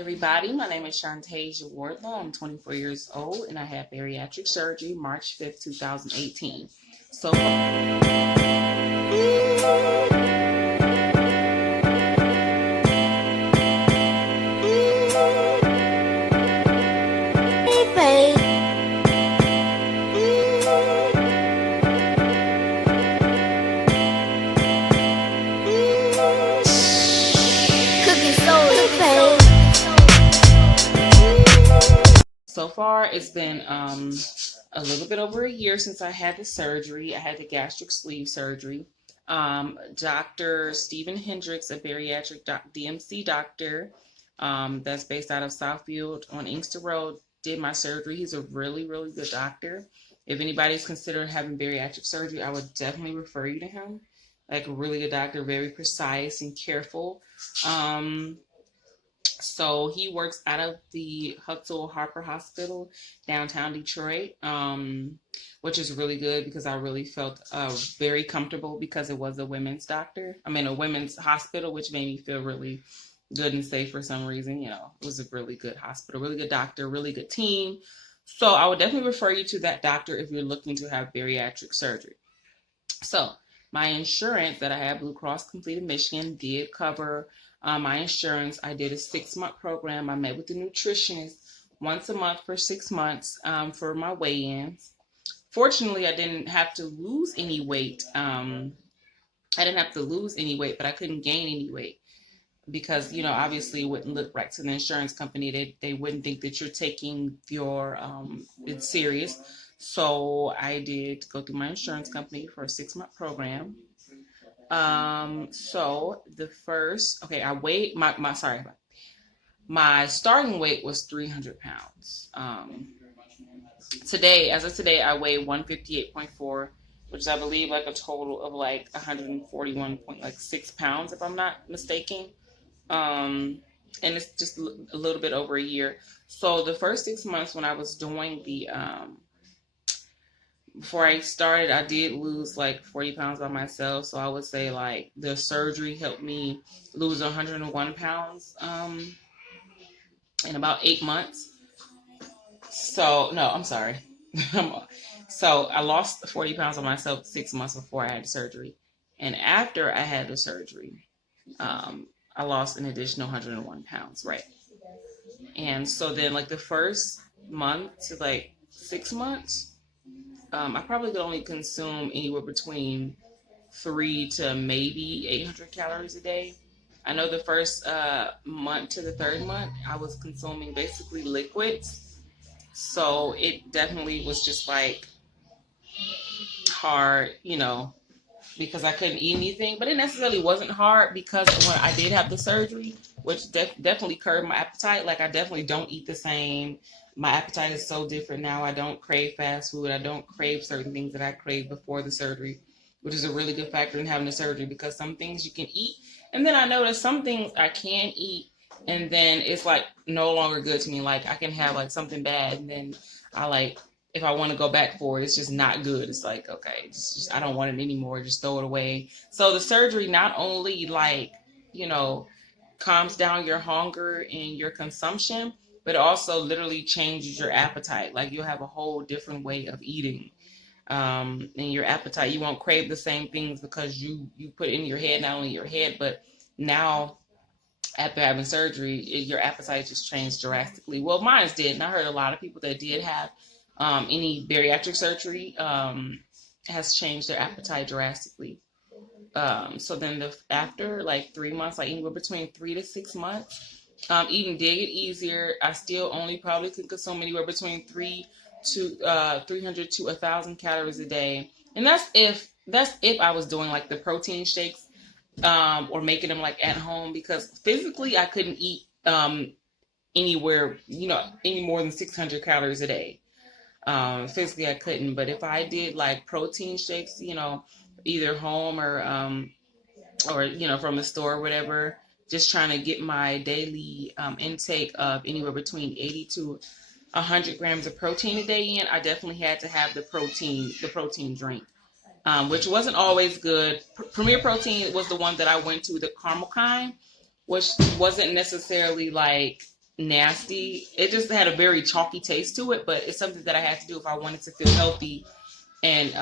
Everybody, my name is Shantasia Wardlaw. I'm 24 years old and I had bariatric surgery March 5th, 2018. So far it's been a little bit over a year since I had the surgery. I had the gastric sleeve surgery. Dr. Stephen Hendricks, a bariatric DMC doctor that's based out of Southfield on Inkster Road, did my surgery. He's a really, really good doctor. If anybody's considering having bariatric surgery, I would definitely refer you to him. Like a really good doctor, very precise and careful. So he works out of the Hutzel Harper Hospital, downtown Detroit, which is really good because I really felt very comfortable because it was a women's a women's hospital, which made me feel really good and safe for some reason. You know, it was a really good hospital, really good doctor, really good team. So I would definitely refer you to that doctor if you're looking to have bariatric surgery. So my insurance that I have, Blue Cross Complete of Michigan, did cover my insurance. I did a 6-month program. I met with the nutritionist once a month for 6 months for my weigh-ins. Fortunately, I didn't have to lose any weight. But I couldn't gain any weight because, you know, obviously it wouldn't look right to the insurance company. They wouldn't think that you're taking your, it's serious. So I did go through my insurance company for a 6-month program. So the first, I weighed my starting weight was 300 pounds. As of today, I weigh 158.4, which is, I believe, like a total of like 141.6 pounds, if I'm not mistaken. And it's just a little bit over a year. So the first 6 months when I was doing before I started, I did lose like 40 pounds by myself. So I would say like the surgery helped me lose 101 pounds in about 8 months. So, no, I'm sorry. So I lost 40 pounds on myself 6 months before I had the surgery. And after I had the surgery, I lost an additional 101 pounds, right? And so then like the first month to like 6 months, I probably could only consume anywhere between 3 to maybe 800 calories a day. I know the first month to the third month, I was consuming basically liquids. So it definitely was just like hard, you know, because I couldn't eat anything. But it necessarily wasn't hard because when I did have the surgery, which definitely curbed my appetite. Like I definitely don't eat the same. My appetite is so different now. I don't crave fast food. I don't crave certain things that I craved before the surgery, which is a really good factor in having the surgery because some things you can eat. And then I noticed some things I can eat and then it's like no longer good to me. Like I can have like something bad and then if I want to go back for it, it's just not good. It's like, okay, just, I don't want it anymore. Just throw it away. So the surgery not only calms down your hunger and your consumption, but it also literally changes your appetite. Like you'll have a whole different way of eating. And your appetite, you won't crave the same things because you put it in your head, not only your head, but now after having surgery, your appetite just changed drastically. Well, mine did, and I heard a lot of people that did have any bariatric surgery has changed their appetite drastically. So then after like 3 months, like anywhere between 3 to 6 months, eating did get easier. I still only probably could consume anywhere between 300 to 1,000 calories a day, and that's if I was doing like the protein shakes or making them like at home because physically I couldn't eat anywhere any more than 600 calories a day. Physically I couldn't, but if I did like protein shakes, either home or from the store or whatever, just trying to get my daily intake of anywhere between 80 to 100 grams of protein a day in, I definitely had to have the protein drink, which wasn't always good. Premier Protein was the one that I went to, the caramel kind, which wasn't necessarily like nasty. It just had a very chalky taste to it, but it's something that I had to do if I wanted to feel healthy and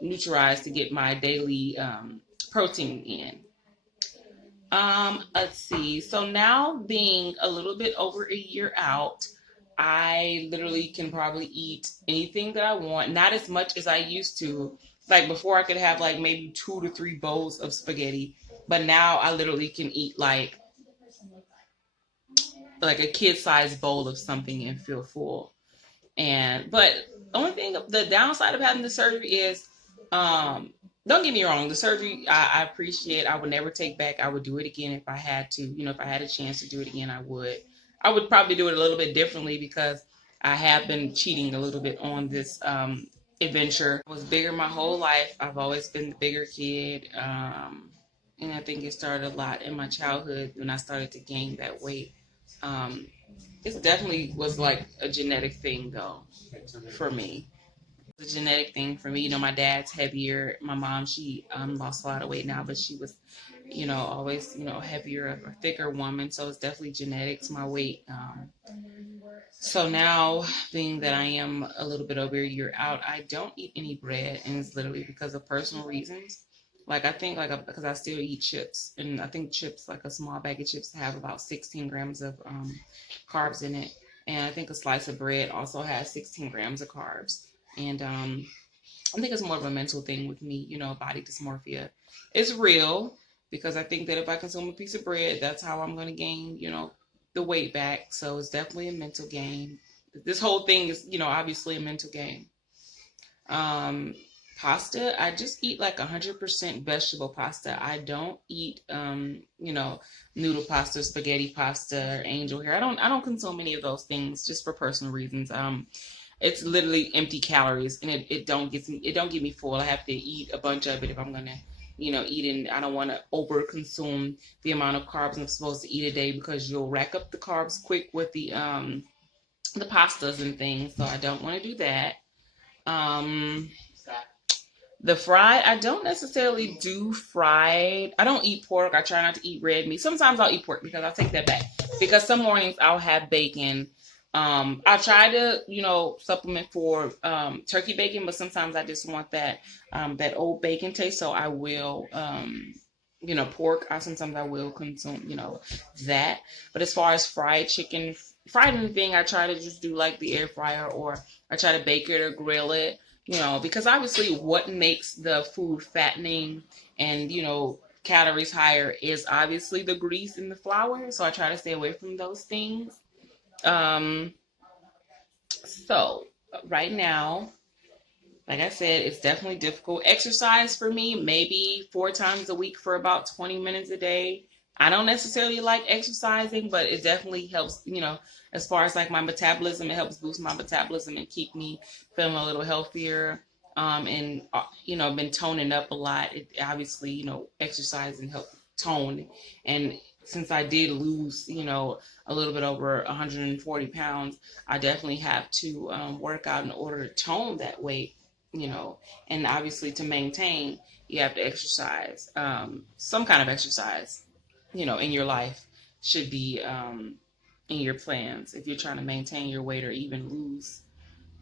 neutralized to get my daily protein in. Let's see. So now being a little bit over a year out, I literally can probably eat anything that I want. Not as much as I used to. Like before I could have like maybe 2 to 3 bowls of spaghetti. But now I literally can eat like a kid-sized bowl of something and feel full. And but the only thing, the downside of having the surgery is, don't get me wrong, the surgery I appreciate. I would never take back. I would do it again if I had to. If I had a chance to do it again, I would. I would probably do it a little bit differently because I have been cheating a little bit on this adventure. I was bigger my whole life. I've always been the bigger kid. And I think it started a lot in my childhood when I started to gain that weight. Um, it definitely was like a genetic thing, though, for me. It's a genetic thing for me. My dad's heavier. My mom, she lost a lot of weight now, but she was, always, heavier, a thicker woman. So it's definitely genetics, my weight. So now, being that I am a little bit over a year out, I don't eat any bread, and it's literally because of personal reasons. Like I think, because I still eat chips, and I think chips, like a small bag of chips, have about 16 grams of carbs in it, and I think a slice of bread also has 16 grams of carbs. And I think it's more of a mental thing with me. Body dysmorphia is real because I think that if I consume a piece of bread, that's how I'm going to gain, the weight back. So it's definitely a mental game. This whole thing is, obviously a mental game. Pasta, I just eat like 100% vegetable pasta. I don't eat, noodle pasta, spaghetti pasta, or angel hair. I don't consume any of those things just for personal reasons. It's literally empty calories, and it don't get me full. I have to eat a bunch of it if I'm gonna, eat, and I don't want to over consume the amount of carbs I'm supposed to eat a day because you'll rack up the carbs quick with the pastas and things. So I don't want to do that. Um, the fried, I don't necessarily do fried. I don't eat pork. I try not to eat red meat. Sometimes I'll eat pork because I'll take that back. Because some mornings I'll have bacon. I try to, supplement for turkey bacon, but sometimes I just want that old bacon taste. So I will, pork. Sometimes I will consume, that. But as far as fried chicken, fried anything, I try to just do like the air fryer, or I try to bake it or grill it. Because obviously what makes the food fattening and, calories higher is obviously the grease and the flour. So I try to stay away from those things. Um, so right now, like I said, it's definitely difficult. Exercise for me, maybe 4 times a week for about 20 minutes a day. I don't necessarily like exercising, but it definitely helps, as far as like my metabolism, it helps boost my metabolism and keep me feeling a little healthier. And, been toning up a lot. It obviously, exercising help tone. And since I did lose, a little bit over 140 pounds, I definitely have to work out in order to tone that weight, and obviously to maintain, you have to exercise. Some kind of exercise, in your life should be in your plans if you're trying to maintain your weight or even lose.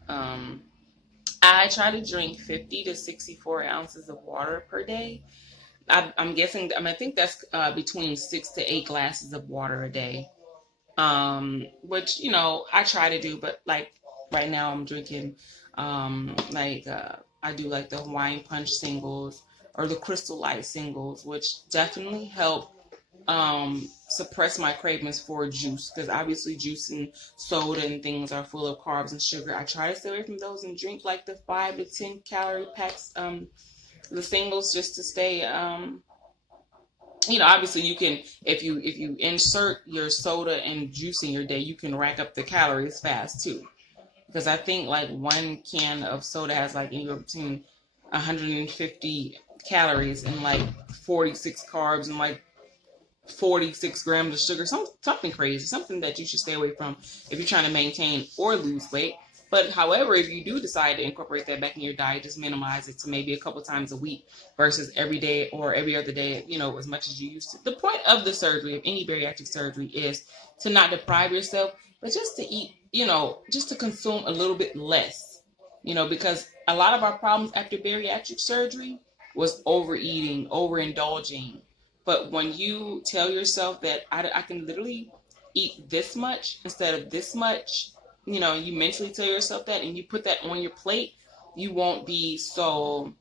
Um, I try to drink 50 to 64 ounces of water per day. I'm guessing, I think that's between 6 to 8 glasses of water a day. Which, I try to do, but like right now I'm drinking, I do like the Hawaiian Punch singles or the Crystal Light singles, which definitely help, suppress my cravings for juice, because obviously juice and soda and things are full of carbs and sugar. I try to stay away from those and drink like the 5 to 10 calorie packs, the singles, just to stay, obviously you can, if you insert your soda and juice in your day, you can rack up the calories fast too. Because I think like 1 can of soda has like anywhere between 150 calories and like 46 carbs and like 46 grams of sugar, something crazy, something that you should stay away from if you're trying to maintain or lose weight. But however, if you do decide to incorporate that back in your diet, just minimize it to maybe a couple times a week versus every day or every other day, as much as you used to. The point of the surgery, of any bariatric surgery, is to not deprive yourself, but just to eat, just to consume a little bit less, because a lot of our problems after bariatric surgery was overeating, overindulging. But when you tell yourself that I can literally eat this much instead of this much, you mentally tell yourself that and you put that on your plate, you won't be so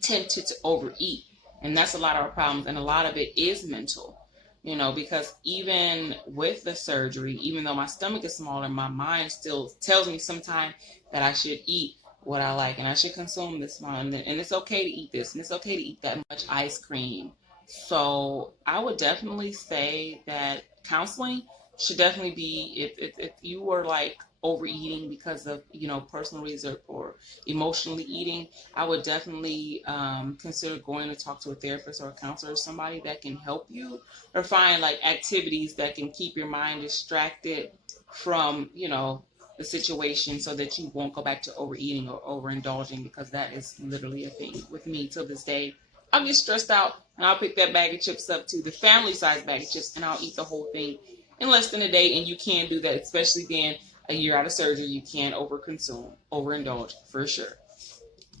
tempted to overeat. And that's a lot of our problems, and a lot of it is mental, because even with the surgery, even though my stomach is smaller, my mind still tells me sometimes that I should eat what I like and I should consume this amount, and it's okay to eat this and it's okay to eat that much ice cream. So I would definitely say that counseling should definitely be, if you were like overeating because of personal reasons or emotionally eating, I would definitely consider going to talk to a therapist or a counselor or somebody that can help you, or find like activities that can keep your mind distracted from the situation, so that you won't go back to overeating or overindulging, because that is literally a thing with me till this day. I'll get stressed out and I'll pick that bag of chips up to the family size bag of chips, and I'll eat the whole thing in less than a day. And you can do that, especially being a year out of surgery. You can overconsume, overindulge for sure.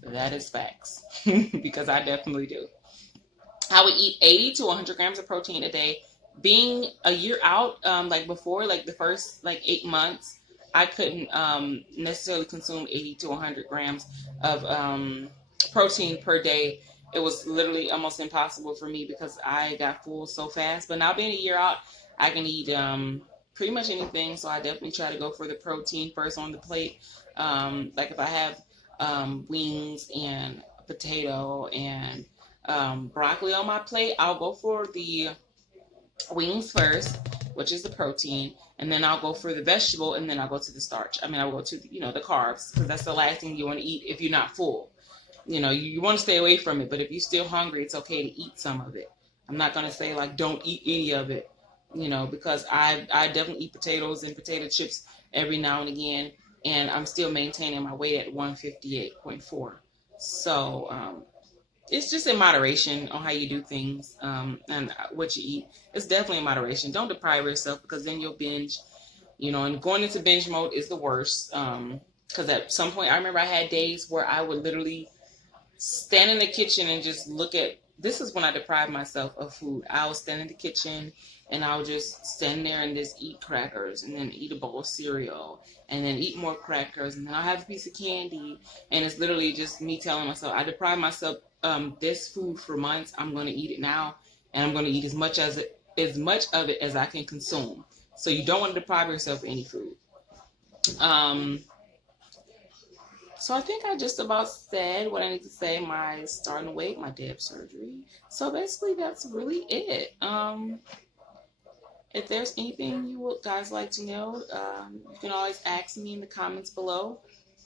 That is facts because I definitely do. I would eat 80 to 100 grams of protein a day. Being a year out, like before, like the first like 8 months, I couldn't necessarily consume 80 to 100 grams of protein per day. It was literally almost impossible for me because I got full so fast. But now being a year out, I can eat pretty much anything. So I definitely try to go for the protein first on the plate. Like if I have wings and a potato and broccoli on my plate, I'll go for the wings first, which is the protein, and then I'll go for the vegetable, and then I'll go to the starch. I'll go to the carbs, because that's the last thing you want to eat if you're not full. You want to stay away from it, but if you're still hungry, it's okay to eat some of it. I'm not going to say like don't eat any of it, because I definitely eat potatoes and potato chips every now and again, and I'm still maintaining my weight at 158.4. So it's just in moderation on how you do things, and what you eat. It's definitely in moderation. Don't deprive yourself, because then you'll binge, and going into binge mode is the worst. Because at some point, I remember I had days where I would literally stand in the kitchen and just look at, this is when I deprived myself of food. I would stand in the kitchen and I would just stand there and just eat crackers, and then eat a bowl of cereal, and then eat more crackers, and then I'll have a piece of candy. And it's literally just me telling myself, I deprived myself this food for months. I'm going to eat it now, and I'm going to eat as much of it as I can consume. So you don't want to deprive yourself of any food. So I think I just about said what I need to say. My starting weight, my day of surgery. So basically, that's really it. If there's anything you would guys like to know, you can always ask me in the comments below.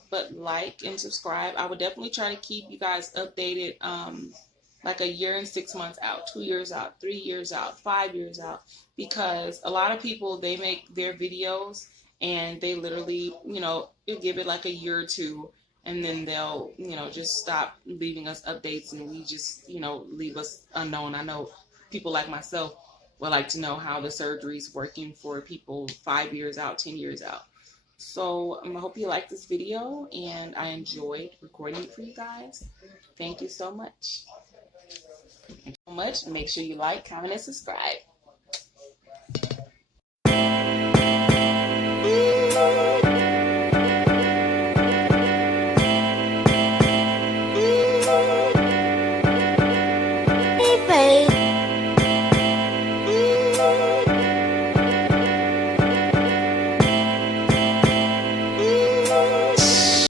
But like and subscribe. I would definitely try to keep you guys updated, like a year and 6 months out, 2 years out, 3 years out, 5 years out. Because a lot of people, they make their videos and they literally, you'll give it like a year or two, and then they'll, just stop leaving us updates, and we just, leave us unknown. I know people like myself would like to know how the surgery's working for people 5 years out, 10 years out. So I hope you liked this video, and I enjoyed recording it for you guys. Thank you so much. Thank you so much. Make sure you like, comment, and subscribe. Baby.